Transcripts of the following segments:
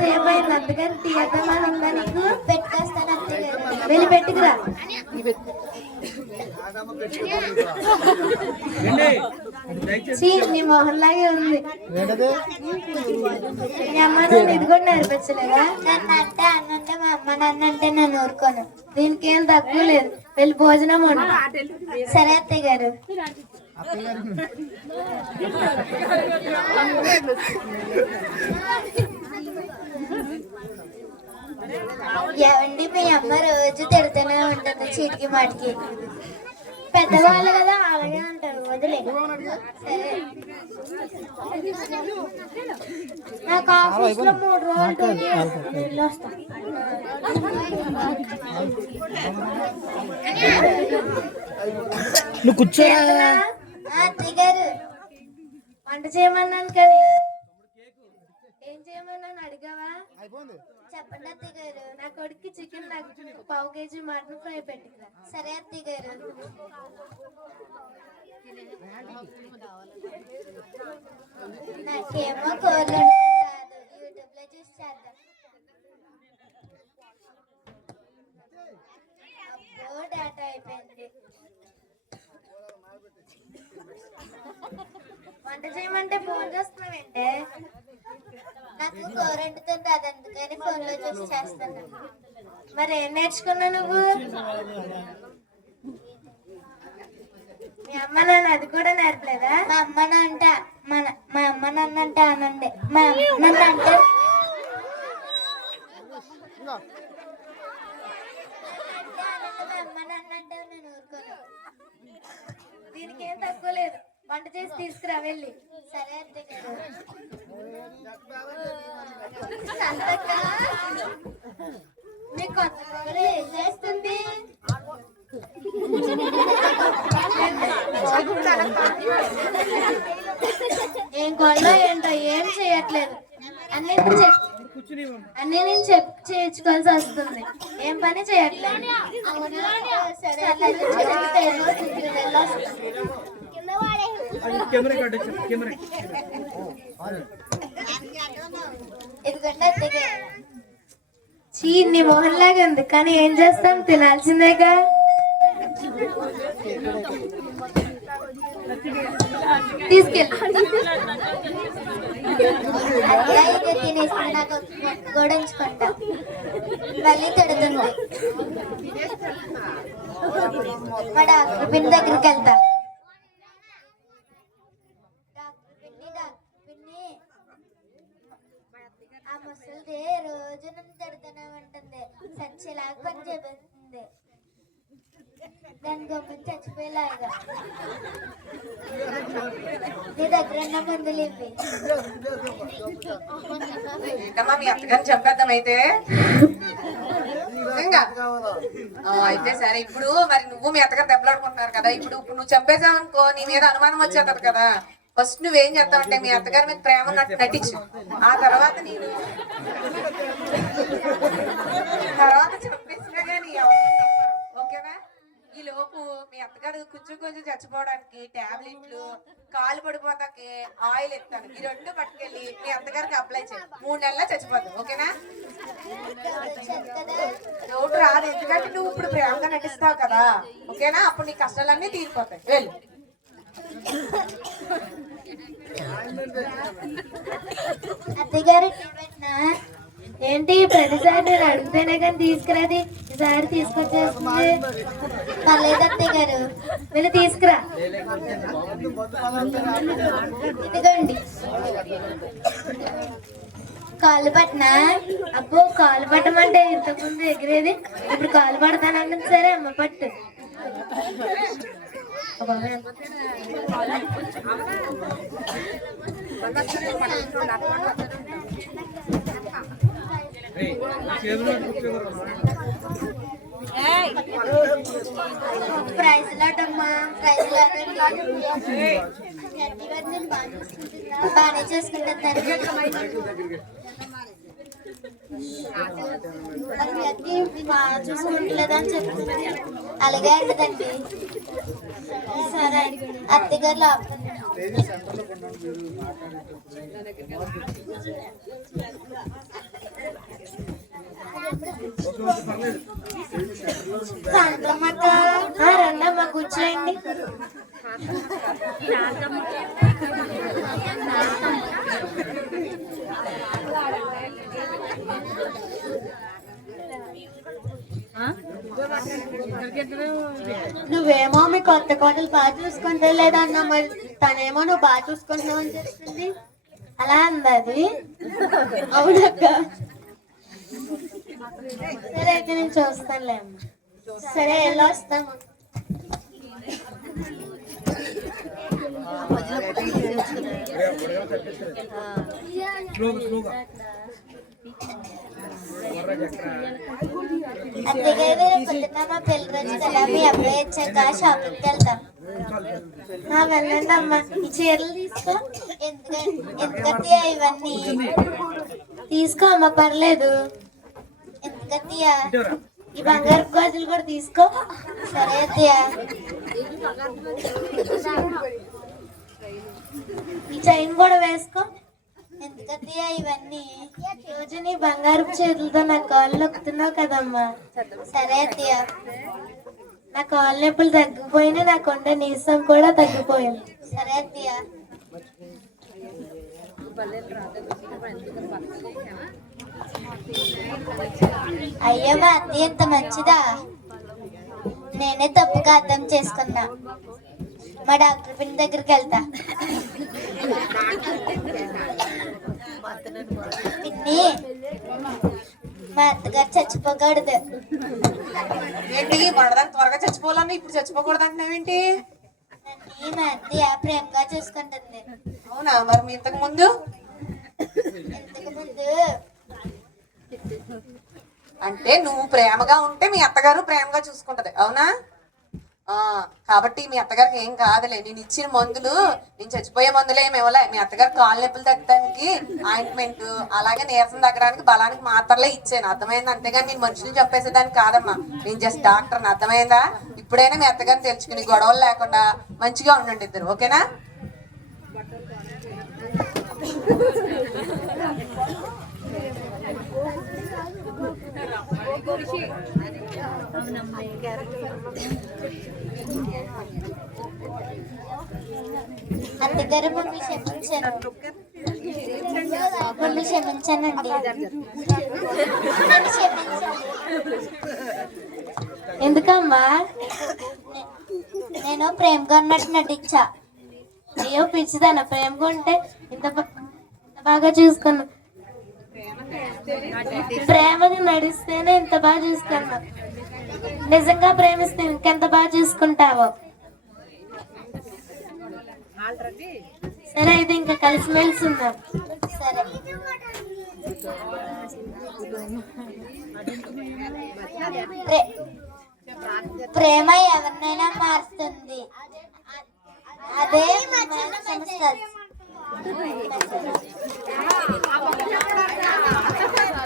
సేపు అయింది అందుకని తీయమని ఉందా నీకు? పెట్టుకొస్తాను అత్తయ్య గారు. వెళ్ళి పెట్టుకురా. నీ మొహంలాగే ఉంది. మీ అమ్మ నన్ను ఇది కూడా నేర్పించలేదా? నన్ను అంటే అన్నంటే మా అమ్మ నన్ను అంటే నేను ఊరుకోను. దీనికి ఏం తక్కువ లేదు. వెళ్ళి భోజనం వండు. సరే అత్తయ్య గారు. ఏమండి మీ అమ్మ రోజు తిడుతూనే ఉంటుంది చీటికి మాటికి. పెద్దవాళ్ళు కదా అలాగే అంటారు. వదిలే. సరే నాకు ఆఫీస్ లో 3 రోజులు వస్తా. నువ్వు కూర్చోరా. అత్తయ్య గారు వంట చేయమన్నాను కానీ ఏం చేయమన్నాను అడిగావా? చెప్పండి అత్తయ్య గారు. నా కొడుక్కి చికెన్ నాకు 1/2 కేజీ మటన్ ఫ్రై పెట్టుకురా. సరే అత్తయ్య గారు. నాకేమో కూరలు రాదు. యూట్యూబ్ లో చూసి చేద్దాం. అబ్బో డేటా అయిపోయింది. వంట చేయమంటే ఫోన్ చేస్తున్నావేంటే? నాకు కూర వండుతుంది అది అందుకని ఫోన్ లో చూసి చేస్తాను. మరి ఏం నేర్చుకున్నావు నువ్వు? మీ అమ్మ నాన్న అది కూడా నేర్పలేదా? మా అమ్మ నాన్న అంటే అనండి. మా నన్ను అంటే అమ్మ నాన్న అంటే నేను ఊరుకోను. దీనికి ఏం తక్కువ లేదు. వంట చేసి తీసుకురా వెళ్ళి. సరే అంతే కదా. మీ కొత్త కూర ఏం చేస్తుంది? ఏం కొల్లో ఏంటో ఏం చేయట్లేదు. అన్ని నేను చేయించుకోవాల్సి వస్తుంది. ఏం పని చేయట్లేదు. చీ నీ మొహంలాగా ఉంది కానీ ఏం చేస్తాం, తినాల్సిందేగా. తీసుకెళ్ళి తినేసుకున్నాక గోడించుకుంటా. మళ్ళీ తిడుతుంది. మా డాక్టర్ పిన్ని దగ్గరికి వెళ్తా. ఆ ముసలిది రోజు నన్ను తిడుతూనే ఉంటుంది. సచ్చేలాగా పని చేస్తుంది. దాని గమ్ముని చచ్చిపోయేలాగా. నీ దగ్గర ఉన్న మందులు ఇవి. మీ అత్తగారిని చంపేద్దాం అయితే. అయితే సరే. ఇప్పుడు మరి నువ్వు మీ అత్తగారు దెబ్బలాడుకుంటున్నారు కదా. ఇప్పుడు నువ్వు చంపేసావు అనుకో, నీ మీద అనుమానం వచ్చేది కదా. ఫస్ట్ నువ్వేం చేస్తావంటే మీ అత్తగారి మీద ప్రేమ ఉన్నట్టు నటించు. ఆ తర్వాత నేను చంపేసినా కానీ ఓకేనా? ఈ లోపు మీ అత్తగారు కొంచెం చచ్చిపోవడానికి టాబ్లెట్లు, కాలు పడిపోతాకి ఆయిల్ ఎత్తాను. ఈ 2 పట్టుకెళ్ళి మీ అత్తగారికి అప్లై చేయి. 3 నెలల్లో చచ్చిపోతావు. ఓకేనా? డౌట్ రాదు. ఎందుకంటే నువ్వు ఇప్పుడు ప్రేమగా నటిస్తావు కదా. ఓకేనా? అప్పుడు నీ కష్టాలన్నీ తీరిపోతాయి. వెళ్ళు. అత్తగారు ఏంటి ప్రతిసారి నేను అడిగితేనే కానీ తీసుకురాది. ఈసారి తీసుకొచ్చేస్తుంది. పర్లేదు అత్తయ్య గారు. వెళ్ళి తీసుకురా. ఇదిగోండి. కాలు పట్టినా? అబ్బో కాలు పట్టమంటే ఇంతకుముందు ఎగిరేది, ఇప్పుడు కాలు పడతానంటే సరే అమ్మ పట్టు. ప్రైజ్ లాటమ్మా, ప్రైజ్ బాగానే చేసుకుంటారు. మరి మీ అత్తకి బాగా చూసుకుంటలేదని చెప్తుంది. అలాగే అంటదండి. సరే అత్తగారు లోపల శాంతమ్మక్క రండమ్మా కూర్చోండి. నువ్వేమో మీ కొత్త కోటలు బాగా చూసుకుంటే లేదన్నా, మరి తనేమో నువ్వు బాగా చూసుకుంటున్నావు అని చెప్తుంది. అలా అందది. అవునక్క. సరే అయితే నేను చూస్తానులే అమ్మ. సరే ఎలా వస్తాము. అత్తగారు పొద్దున్న మా పెళ్లి రోజు కదా, మీ అబ్బాయి వచ్చాక షాపింగ్కి వెళ్తాం. వెళ్ళండి అమ్మా. ఈ చీరలు తీసుకో. ఎందుకంటే ఇవన్నీ తీసుకో అమ్మ, పర్లేదు. ఎందుకత్తయ్యా ఈ బంగారు గాజులు కూడా తీసుకో. సరే అత్తయ్య. ఈ చైన్ కూడా వేసుకో. ఎందుకత్తయ్యా ఇవన్నీ? రోజు నీ బంగారు చేతులతో నా కాళ్ళు నొక్కుతున్నావు కదమ్మా. సరే అత్తయ్య. నా కాళ్ళు నొప్పులు తగ్గిపోయినా, నా కొండ నీసం కూడా తగ్గిపోయింది. సరే అత్తయ్య. అయ్యో మా అత్తయ్య ఎంత మంచిదా. నేనే తప్పుగా అర్థం చేసుకున్నా. మా డాక్టర్ పిన్ని దగ్గరికి వెళ్తా. పిన్ని, మా అత్తగారు చచ్చిపోకూడదు. ఏంటి మనదాన్ని త్వరగా చచ్చిపోవాలని ఇప్పుడు చచ్చిపోకూడదు అంటున్నావేంటి? నన్ను మా అత్తయ్య ప్రేమగా చూసుకుంటుంది. అవునా? మరి మీ ఇంతకు ముందు అంటే నువ్వు ప్రేమగా ఉంటే మీ అత్తగారు ప్రేమగా చూసుకుంటది. అవునా? కాబట్టి మీ అత్తగారికి ఏం కాదులే. నేను ఇచ్చిన మందులు, నేను చచ్చిపోయే మందులు ఏమి ఇవ్వలే. మీ అత్తగారు కాళ్ళు నొప్పులు తగ్గడానికి ఆయింట్మెంట్, అలాగే నీరసం తగ్గడానికి బలానికి మాత్రలే ఇచ్చాను. అర్థమైంది? అంతేగాని నేను మనుషులు చెప్పేసేదానికి కాదమ్మా. నేను జస్ట్ డాక్టర్ని. అర్థమైందా? ఇప్పుడైనా మీ అత్తగారిని తెలుసుకుని గొడవలు లేకుండా మంచిగా ఉండండి ఇద్దరు. ఓకేనా? అత్తగారు మమ్మల్ని క్షమించాను. మమ్మల్ని క్షమించానండి. ఎందుకమ్మా? నేను ప్రేమగా ఉన్నట్టు నటించా. అయ్యో పిచ్చిదానా, ప్రేమగా ఉంటే ఇంత బాగా చూసుకున్నా. ప్రేమగా నడిస్తేనే ఇంత బాగా చూసుకున్నా. నిజంగా ప్రేమిస్తే ఇంకెంత బాగా చూసుకుంటావో. సరే అయితే ఇంకా కలిసిమెలిసి ఉందాం. సరే. ప్రేమ ఎవరినైనా మారుతుంది. అదే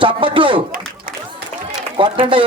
చప్పట్లు కొట్టండి.